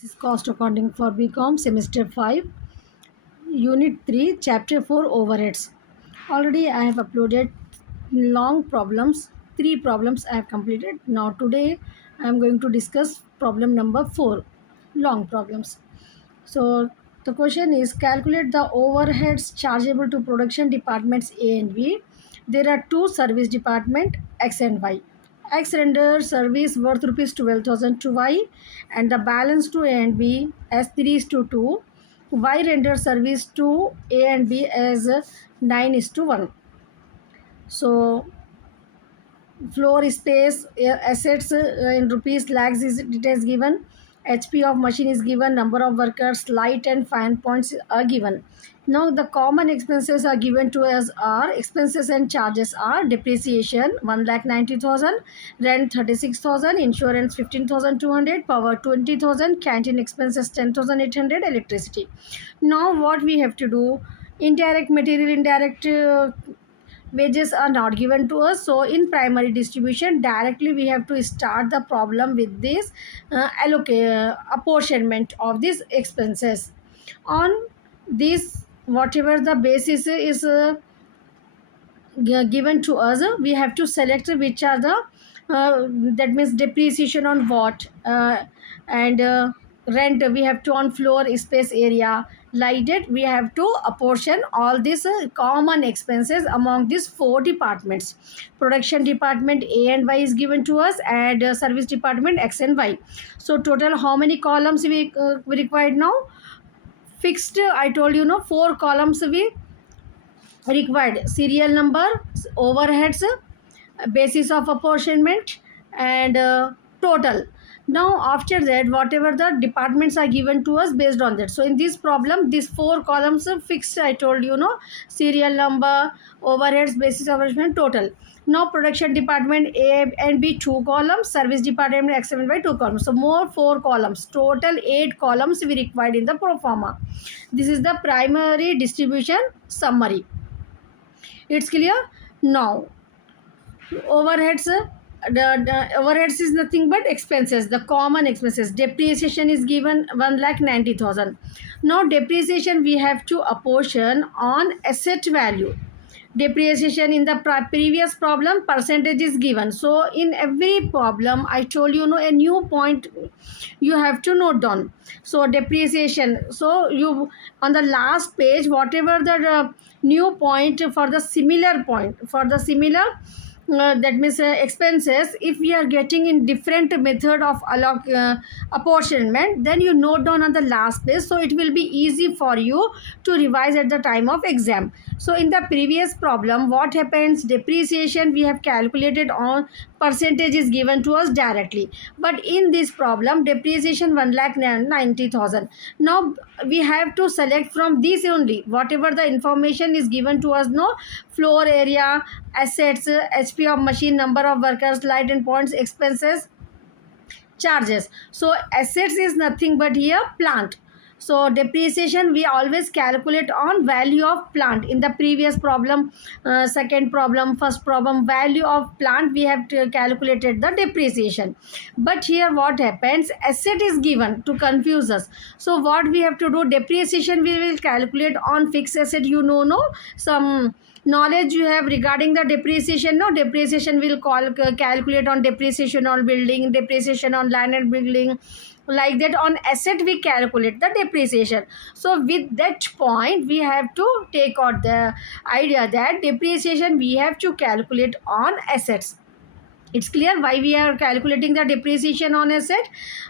This is cost accounting for BCom semester 5, unit 3, chapter 4 overheads. Already I have uploaded long problems. 3 problems I have completed. Now today I am going to discuss problem number 4, long problems. So the question is calculate the overheads chargeable to production departments A and B. There are two service department X and Y. X render service worth rupees 12,000 to Y and the balance to A and B as 3 is to 2. Y render service to A and B as 9 is to 1. So floor space assets in rupees lakhs is it is given, HP of machine is given, number of workers, light and fan points are given. Now the common expenses are given to us are expenses and charges are depreciation 1,90,000, rent 36,000, insurance 15,200, power 20,000, canteen expenses 10,800, electricity. Now what we have to do, indirect material, indirect wages are not given to us. So in primary distribution directly we have to start the problem with this apportionment of these expenses. On this whatever the basis is given to us, we have to select which are the that means depreciation on what, and rent we have to on floor space area, like that we have to apportion all these common expenses among these four departments. Production department A and Y is given to us, and service department X and Y. So total how many columns we required now? Fixed, I told you, no, 4 columns we required: serial number, overheads, basis of apportionment, and total. Now after that whatever the departments are given to us based on that. So in this problem these 4 columns are fixed, I told you, no, serial number, overheads, basis of apportionment, total. Now production department A and B 2 columns, service department X and Y 2 columns, so more 4 columns, total 8 columns we required in the pro forma. This is the primary distribution summary. It's clear? Now overheads, the overheads is nothing but expenses, the common expenses. Depreciation is given 1,90,000. Now depreciation we have to apportion on asset value. Depreciation in the previous problem percentage is given. So in every problem I told you, a new point you have to note down. So depreciation, so you on the last page whatever the new point for the similar point, for the similar that means expenses, if we are getting in different method of apportionment, then you note down on the last page, so it will be easy for you to revise at the time of exam. So in the previous problem what happens, depreciation we have calculated on percentage is given to us directly, but in this problem depreciation 1,90,000. Now we have to select from this only whatever the information is given to us, no, floor area, assets, HP of machine, number of workers, light and points, expenses, charges. So assets is nothing but here plant. So depreciation we always calculate on value of plant. In the previous problem, second problem, first problem, value of plant we have calculated the depreciation. But here what happens, asset is given to confuse us. So what we have to do, depreciation we will calculate on fixed asset, you know, no, some knowledge you have regarding the depreciation, no, depreciation will calculate on depreciation on building, depreciation on land and building, like that. On asset we calculate the depreciation. So with that point we have to take out the idea that depreciation we have to calculate on assets. It's clear why we are calculating the depreciation on asset.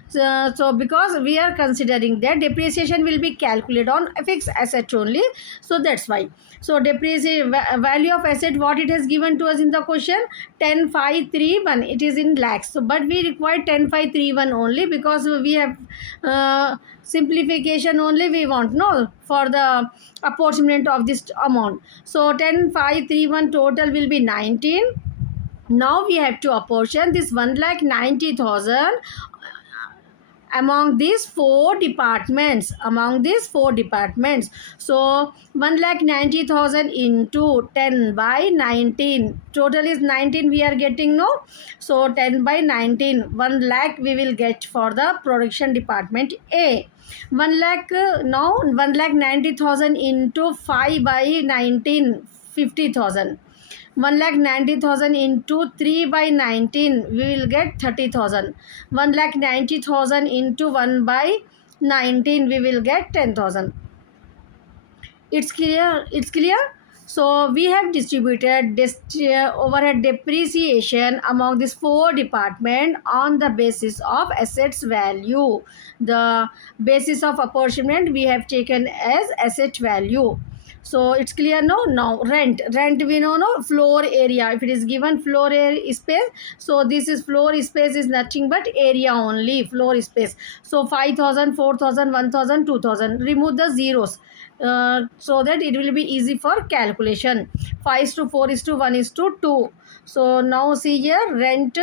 So because we are considering that depreciation will be calculated on fixed asset only, so that's why. So depreciation value of asset, what it has given to us in the question, 10,531, it is in lakhs. So but we require 10,531 only because we have simplification only we want, no, for the apportionment of this amount. So 10,531 total will be 19. Now we have to apportion this 1,90,000 among these four departments. So 1,90,000 into 10 by 19, total is 19 we are getting, no? So 10 by 19, 1 lakh we will get for the production department A. 1 lakh, now 1,90,000 into 5 by 19, 50,000. 1,90,000 into 3 by 19, we will get 30,000. 1,90,000 into 1 by 19, we will get 10,000. It's clear. So we have distributed this overhead depreciation among these four departments on the basis of assets value. The basis of apportionment we have taken as asset value. So it's clear, no? Now rent we know, no? Floor area, if it is given floor area space, so this is floor space is nothing but area only, floor space. So 5,000, 4,000, 1,000, 2,000, remove the zeros, so that it will be easy for calculation. 5:4:1:2. So now see here, rent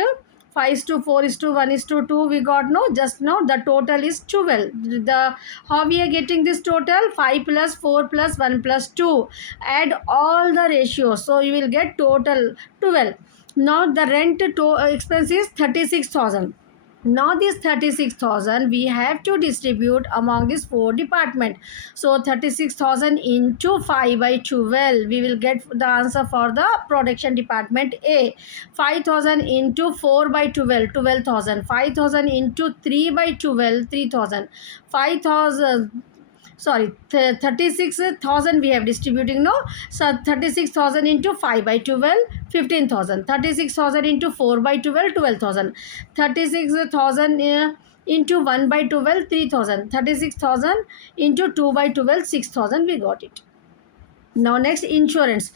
5:4:1:2 we got, no? Just now the total is 12. The how we are getting this total? 5 plus 4 plus 1 plus 2. Add all the ratios, so you will get total 12. Now the rent expense is 36,000. Now this 36,000 we have to distribute among these four departments. So 36,000 into 5 by 12, we will get the answer for the production department A. 5,000 into 4 by 12, 12,000. 5,000 into 3 by 12, 3,000. 5,000, sorry, 36,000 we have distributing, no? So 36,000 into 5 by 12, 15,000. 36,000 into 4 by 12, 12,000. 36,000 into 1 by 12, 3,000. 36,000 into 2 by 12, 6,000, we got it. Now next, insurance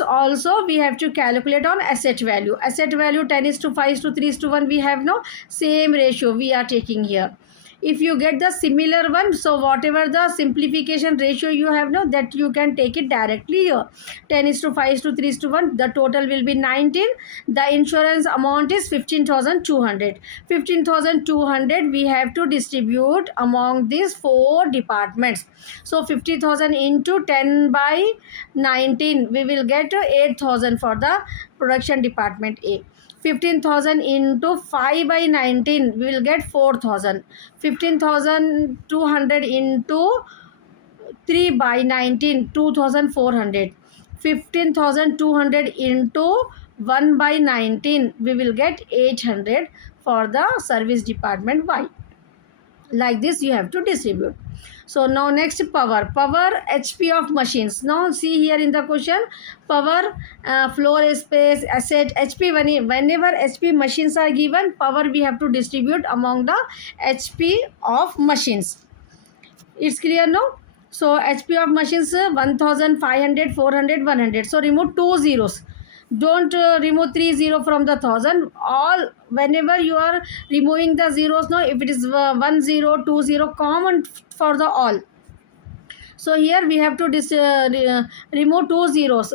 also we have to calculate on asset value. 10:5:3:1 we have, no? Same ratio we are taking here. If you get the similar one, so whatever the simplification ratio you have, no, that you can take it directly here. 10:5:3:1, the total will be 19. The insurance amount is 15,200. 15,200 we have to distribute among these four departments. So 50,000 into 10 by 19, we will get 8,000 for the production department A. 15,000 into 5 by 19, we will get 4,000. 15,200 into 3 by 19, 2,400. 15,200 into 1 by 19, we will get 800 for the service department Y. Like this you have to distribute. So now next, power HP of machines. Now see here in the question, power, floor space, asset, HP. Whenever HP machines are given, power we have to distribute among the HP of machines. It's clear, no? So HP of machines 1,500, 400, 100. So remove two zeros. Don't remove 30 from the 1,000. All, whenever you are removing the zeros, no, if it is 10, 20, common for the all. So here we have to remove two zeros.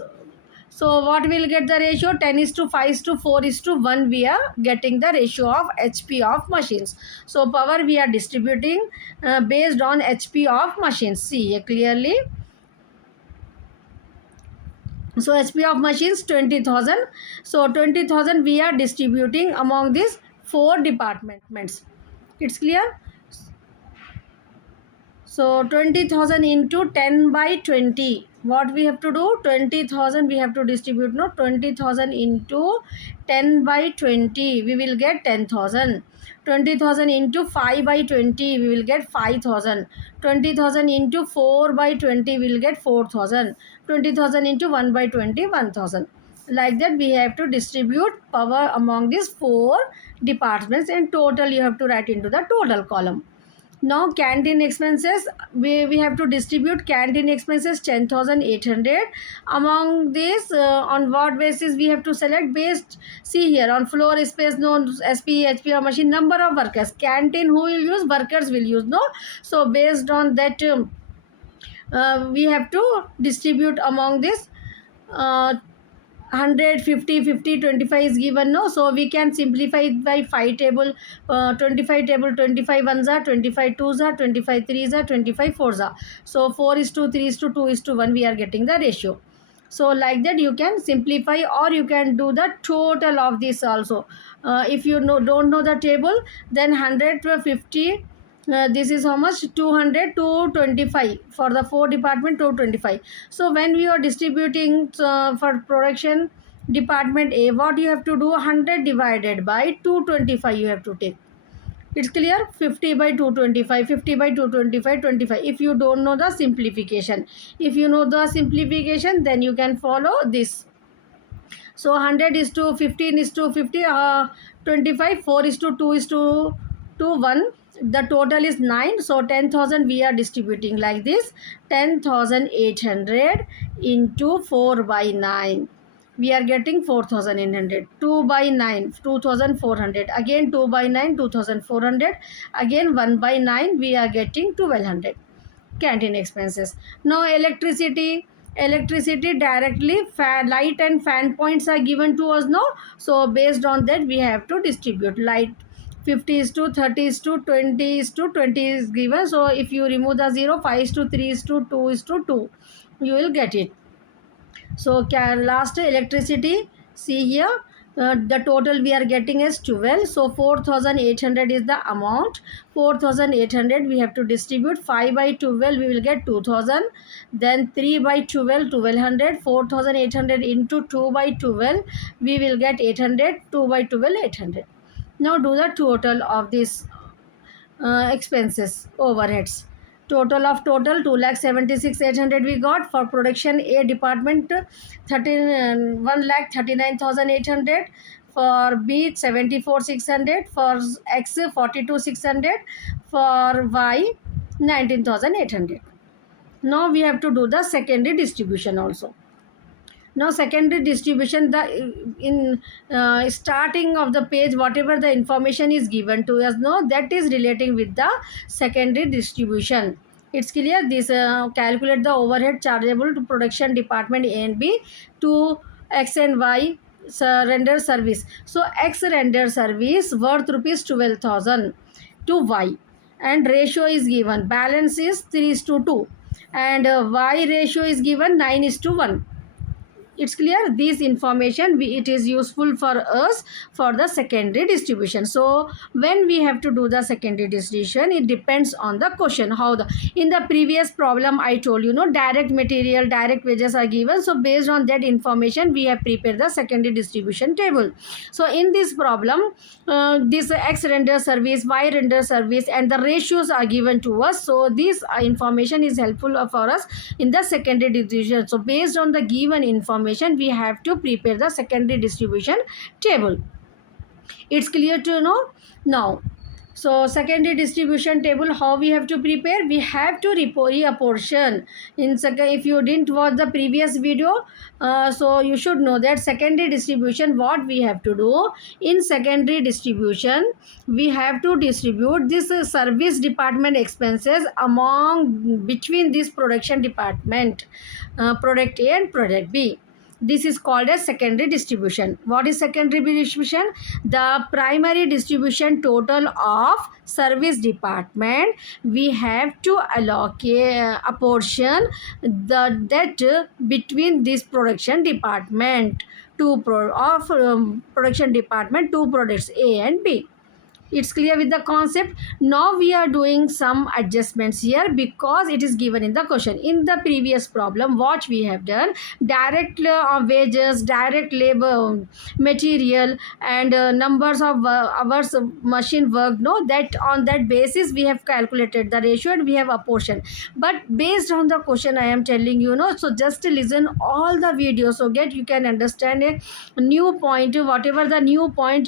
So what will get the ratio? 10:5:4:1 we are getting the ratio of HP of machines. So power we are distributing based on HP of machines. See clearly. So HP of machines 20,000. So 20,000 we are distributing among these four departments. It's clear. So 20,000 into 10 by 20. What we have to do? 20,000 we have to distribute, no? 20,000 into 10 by 20, we will get 10,000. 20,000 into 5 by 20, we will get 5,000. 20,000 into 4 by 20, we will get 4,000. 20,000 into 1 by 20, 1,000. Like that we have to distribute power among these four departments, and total you have to write into the total column. Now canteen expenses, we have to distribute canteen expenses 10,800. Among this, on what basis we have to select? Based, see here, on floor space, no, SP, HP or machine, number of workers. Canteen who will use? Workers will use, no? So based on that, we have to distribute among this 100, 50, 50, 25 is given, no? So we can simplify it by 5 table, 25 table, 25 ones are, 25 twos are, 25 threes are, 25 fours are. So 4 is to 3 is to 2 is to 1, we are getting the ratio. So like that you can simplify, or you can do the total of this also. If you don't know the table, then 100 to 50, this is how much, 200 to 25 for the 4 department, 225. So when we are distributing for production department A, what you have to do, 100 divided by 225 you have to take. It's clear? 50 by 225, 50 by 225, 25. If you don't know the simplification, if you know the simplification, then you can follow this. So 100 is to 15 is to 50, 25, 4 is to 2 is to 1. The total is 9. So 10,000 we are distributing like this. 10,800 into 4 by 9. We are getting 4,800. 2 by 9, 2,400. Again 2 by 9, 2,400. Again 1 by 9, we are getting 1,200. Canteen expenses. Now electricity directly, light and fan points are given to us, no? So based on that we have to distribute. Light 50 is to 30 is to 20 is to 20 is given. So if you remove the 0, 5 is to 3 is to 2 is to 2, you will get it. So last electricity, see here, the total we are getting is 12. So 4,800 is the amount. 4,800 we have to distribute. 5 by 12 we will get 2,000. Then 3 by 12, 1,200. 4,800 into 2 by 12 we will get 800. 2 by 12, 800. Now do the total of this expenses, overheads. Total of total 2,76,800 we got. For production A department, 1,39,800. For B 74,600. For X 42,600. For Y 19,800. Now we have to do the secondary distribution also. Now secondary distribution, the in starting of the page, whatever the information is given to us, no, that is relating with the secondary distribution. It's clear. This calculate the overhead chargeable to production department A and B to X and Y render service. So X render service worth rupees 12,000 to Y, and ratio is given, balance is 3 is to 2, and Y ratio is given 9 is to 1. It's clear. This information it is useful for us for the secondary distribution. So when we have to do the secondary distribution, it depends on the question. How the in the previous problem I told you, no, direct material, direct wages are given. So based on that information we have prepared the secondary distribution table. So in this problem, this X render service, Y render service, and the ratios are given to us. So this information is helpful for us in the secondary distribution. So based on the given information, we have to prepare the secondary distribution table. It's clear to know now. So secondary distribution table, how we have to prepare? We have to reapportion. In second, if you didn't watch the previous video, so you should know that secondary distribution, what we have to do in secondary distribution, we have to distribute this service department expenses among between this production department, product A and product B. This is called as secondary distribution. What is secondary distribution? The primary distribution total of service department, we have to allocate a portion the debt between this production department production department, two products A and B. It's clear with the concept. Now we are doing some adjustments here because it is given in the question. In the previous problem, what we have done, direct wages, direct labor, material, and numbers of hours of machine work, no, that on that basis we have calculated the ratio and we have apportioned. But based on the question I am telling you, no, so just listen all the videos so get you can understand a new point, whatever the new point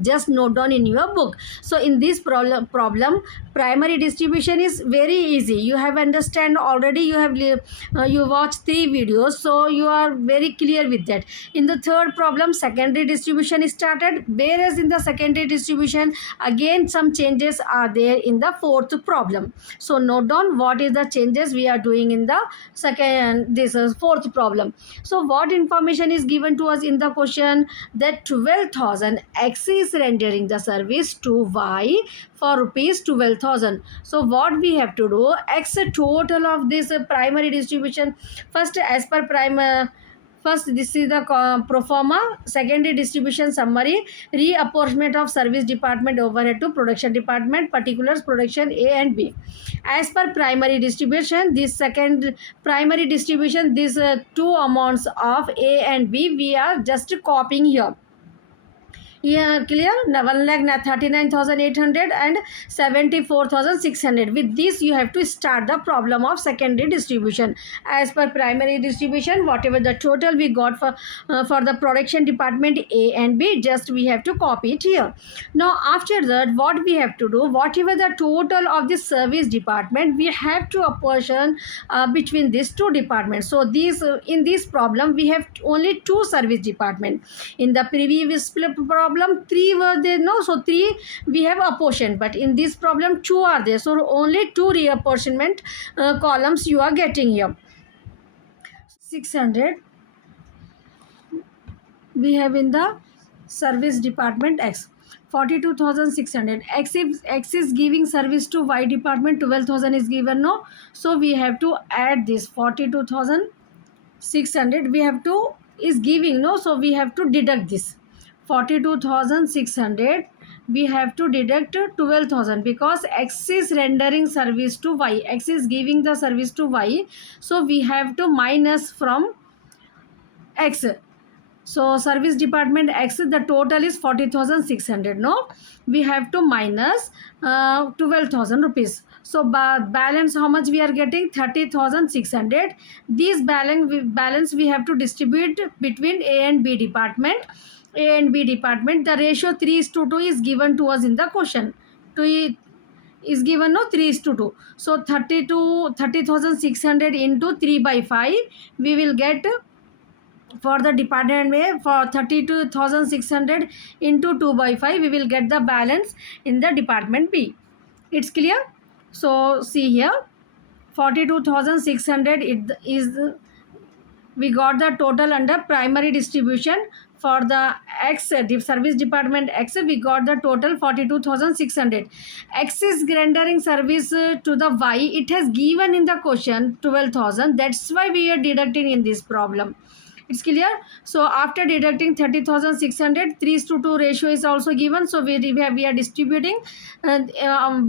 just note down in your book. So in this problem primary distribution is very easy. You have understand already. You have you watched 3 videos, so you are very clear with that. In the third problem, secondary distribution is started, whereas in the secondary distribution again some changes are there in the fourth problem. So note down what is the changes we are doing in the second this is fourth problem. So what information is given to us in the question? That 12,000 X is rendering the service to Y for rupees 12,000. So what we have to do? X total of this primary distribution. First, as per first this is the pro forma. Secondary distribution summary: reapportionment of service department overhead to production department, particulars production A and B. As per primary distribution, this second primary distribution, these two amounts of A and B we are just copying here. Yeah, clear? 1,39,800 and 74,600. With this, you have to start the problem of secondary distribution. As per primary distribution, whatever the total we got for the production department A and B, just we have to copy it here. Now, after that, what we have to do? Whatever the total of the service department, we have to apportion between these two departments. So, these in this problem, we have only two service department. In the previous problem, 3 were there, no? So 3 we have apportioned, but in this problem 2 are there. So only 2 reapportionment columns you are getting here. 600 we have in the service department X. 42,600. X is giving service to Y department. 12,000 is given, no? So we have to add this 42,600. We have to is giving, no? So we have to deduct this 42,600. We have to deduct 12,000 because X is rendering service to Y. X is giving the service to Y. So we have to minus from X. So service department X, the total is 40,600. No, we have to minus 12,000 rupees. So balance how much we are getting? 30,600. This balance we have to distribute between A and B department. A and B department, the ratio 3:2 is given to us in the question. 2 is given, no? 3:2. So 30,600 into 3 by 5 we will get for the department A. For 32,600 into 2 by 5 we will get the balance in the department B. It's clear? So see here, 42,600 it is we got the total under primary distribution. For the X, the service department X, we got the total 42,600. X is rendering service to the Y. It has given in the question 12,000. That's why we are deducting in this problem. It's clear? So after deducting 30,600, 3:2 ratio is also given. So we are distributing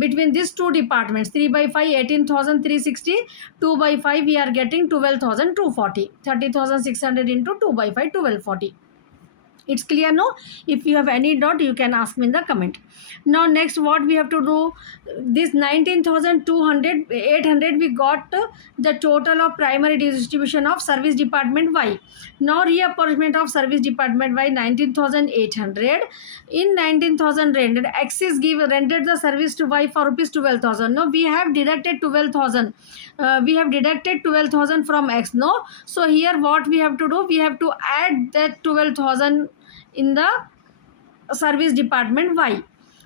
between these two departments. 3 by 5, 18,360. 2 by 5, we are getting 12,240. 30,600 into 2 by 5, 1240. It's clear, no? If you have any doubt, you can ask me in the comment. Now next what we have to do? This 19,200 800 we got the total of primary distribution of service department Y. Now reapportionment of service department Y, 19,800. In 19,000 rendered, X is rendered the service to Y for rupees 12,000. No, we have deducted 12,000. We have deducted 12,000 from X, no? So here what we have to do? We have to add that 12,000 in the service department Y.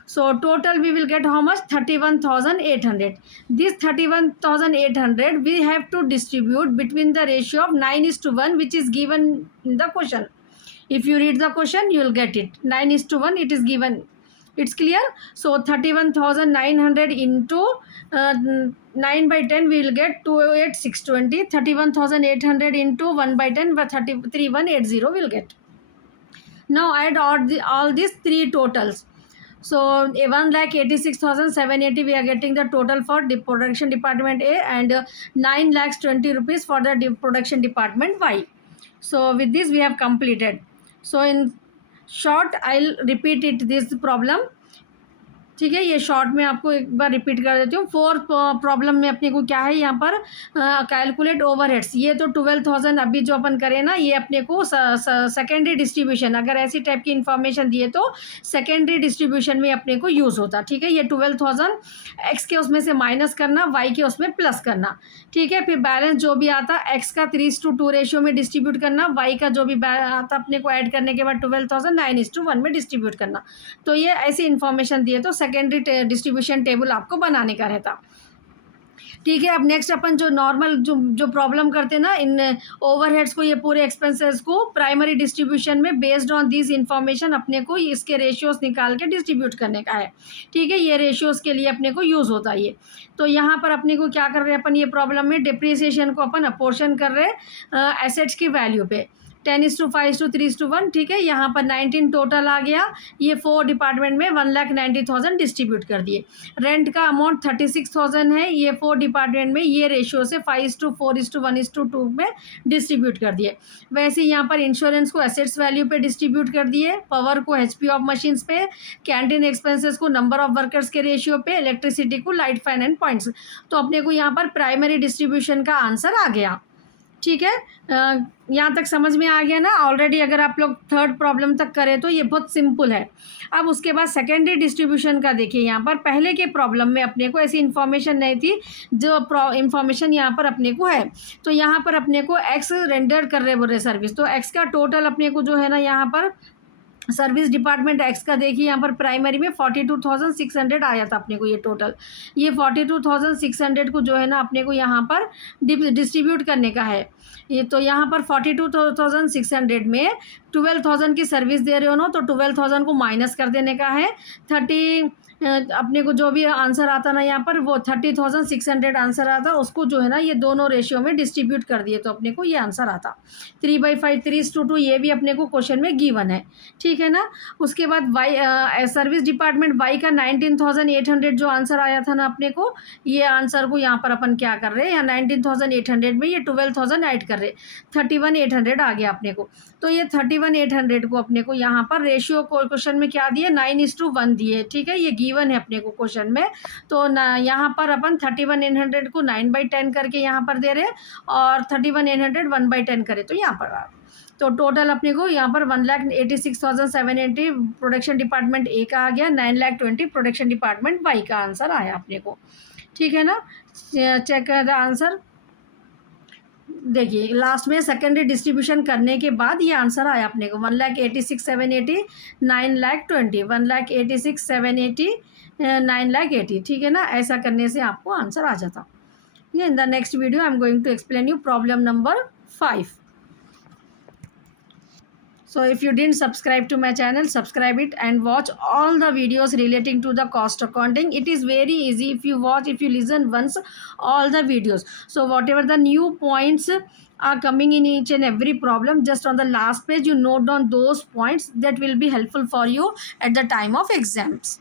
So total we will get how much? 31,800. This 31,800 we have to distribute between the ratio of 9:1, which is given in the question. If you read the question, you will get it. 9:1 it is given. It's clear? So 31,900 into 9 by 10 we will get 208,620. 31,800 into 1 by 10 but 31,80 we will get. Now add all these three totals. So 1,86,780 we are getting the total for the production department A, and 9,20,000 rupees for the production department Y. So with this we have completed. So in short, I'll repeat it this problem. ठीक है, ये short में आपको एक बार repeat कर देती हूँ। Fourth problem में अपने को क्या है यहाँ पर, कैलकुलेट ओवरहेड्स। ये तो 12,000 अभी जो अपन करें ना, ये अपने को सेकेंडरी डिस्ट्रीब्यूशन, अगर ऐसी टाइप की इंफॉर्मेशन दिए तो सेकेंडरी डिस्ट्रीब्यूशन में अपने को यूज़ होता। ठीक है, ये 12,000 एक्स के उसमें से माइनस करना, वाई के उसमें प्लस करना। ठीक है, फिर बैलेंस जो भी आता एक्स का 3:2 रेशियो में डिस्ट्रीब्यूट करना, वाई का जो भी आता अपने को ऐड करने के बाद 12,000 9:1 में डिस्ट्रीब्यूट करना। तो ये ऐसी इन्फॉर्मेशन दिए तो सेकेंडरी डिस्ट्रीब्यूशन टेबल आपको बनाने का रहता। ठीक है, अब नेक्स्ट अपन जो नॉर्मल जो जो प्रॉब्लम करते हैं ना इन ओवरहेड्स को, ये पूरे एक्सपेंसेस को प्राइमरी डिस्ट्रीब्यूशन में बेस्ड ऑन दिस इंफॉर्मेशन अपने को इसके रेशियोज निकाल के डिस्ट्रीब्यूट करने का है। ठीक है, ये रेशियोज के लिए अपने को यूज़ होता है ये। तो यहाँ पर अपने को क्या कर रहे हैं अपन, ये प्रॉब्लम में डिप्रिसिएशन को अपन अपोर्शन कर रहे हैं एसेट्स की वैल्यू पे 10:5:3:1। ठीक है, यहाँ पर 19 टोटल आ गया। ये 4 डिपार्टमेंट में 1,90,000 डिस्ट्रीब्यूट कर दिए। रेंट का अमाउंट 36,000 है, ये 4 डिपार्टमेंट में ये रेशियो से 5:4:1:2 में डिस्ट्रीब्यूट कर दिए। वैसे यहाँ पर इंश्योरेंस को एसेट्स वैल्यू पे डिस्ट्रीब्यूट कर दिए, पावर को HP ऑफ मशीन्स पे, कैंटीन एक्सपेंसेस को नंबर ऑफ वर्कर्स के रेशियो पे, इलेक्ट्रिसिटी को लाइट फैन एंड पॉइंट्स। तो अपने को यहाँ पर प्राइमरी डिस्ट्रीब्यूशन का आंसर आ गया। ठीक है, यहाँ तक समझ में आ गया ना ऑलरेडी। अगर आप लोग थर्ड प्रॉब्लम तक करें तो ये बहुत सिंपल है। अब उसके बाद सेकेंडरी डिस्ट्रीब्यूशन का देखिए, यहाँ पर पहले के प्रॉब्लम में अपने को ऐसी इन्फॉर्मेशन नहीं थी जो इन्फॉर्मेशन यहाँ पर अपने को है। तो यहाँ पर अपने को एक्स रेंडर कर रहे बोल रहे सर्विस, तो एक्स का टोटल अपने को जो है ना यहाँ पर सर्विस डिपार्टमेंट एक्स का देखिए, यहाँ पर प्राइमरी में 42,600 आया था अपने को ये टोटल। ये 42,600 को जो है ना अपने को यहाँ पर डिस्ट्रीब्यूट करने का है। ये तो यहाँ पर 42,600 में 12,000 की सर्विस दे रहे हो ना, तो 12,000 को माइनस कर देने का है। 30 अपने को जो भी आंसर आता ना यहाँ पर वो 30,600 आंसर आता, उसको जो है ना ये दोनों रेशियो में डिस्ट्रीब्यूट कर दिए तो अपने को ये आंसर आता 3/5 3:2। ये भी अपने को क्वेश्चन में गिवन है। ठीक है ना, उसके बाद वाई सर्विस डिपार्टमेंट वाई का 19,800 जो आंसर आया था ना अपने को, ये आंसर को यहाँ पर अपन क्या कर रहे हैं, यहाँ 19,800 में ये 12,000 ऐड कर रहे, 31,800 आ गया अपने को। तो ये 31,800 को अपने को यहाँ पर रेशियो को क्वेश्चन में क्या दिए, 9:1 दिए। ठीक है, ये गिवन है अपने को क्वेश्चन में। तो यहाँ पर अपन 31,800 को 9/10 करके यहाँ पर दे रहे हैं और 31,800 1/10 करें तो यहाँ पर तो टोटल अपने को यहाँ पर 1,86,780 प्रोडक्शन डिपार्टमेंट ए का आ गया, 9,20,000 प्रोडक्शन डिपार्टमेंट वाई का आंसर आया अपने को। ठीक है ना, चेक कर द आंसर। देखिए लास्ट में सेकेंडरी डिस्ट्रीब्यूशन करने के बाद ये आंसर आया अपने को 1,86,780 9,20,000 1,86,780 9,80,000। ठीक है ना, ऐसा करने से आपको आंसर आ जाता। In the next video I am going to explain you problem number 5. So if you didn't subscribe to my channel, subscribe it and watch all the videos relating to the cost accounting. It is very easy if you watch, if you listen once all the videos. So whatever the new points are coming in each and every problem, just on the last page you note down those points that will be helpful for you at the time of exams.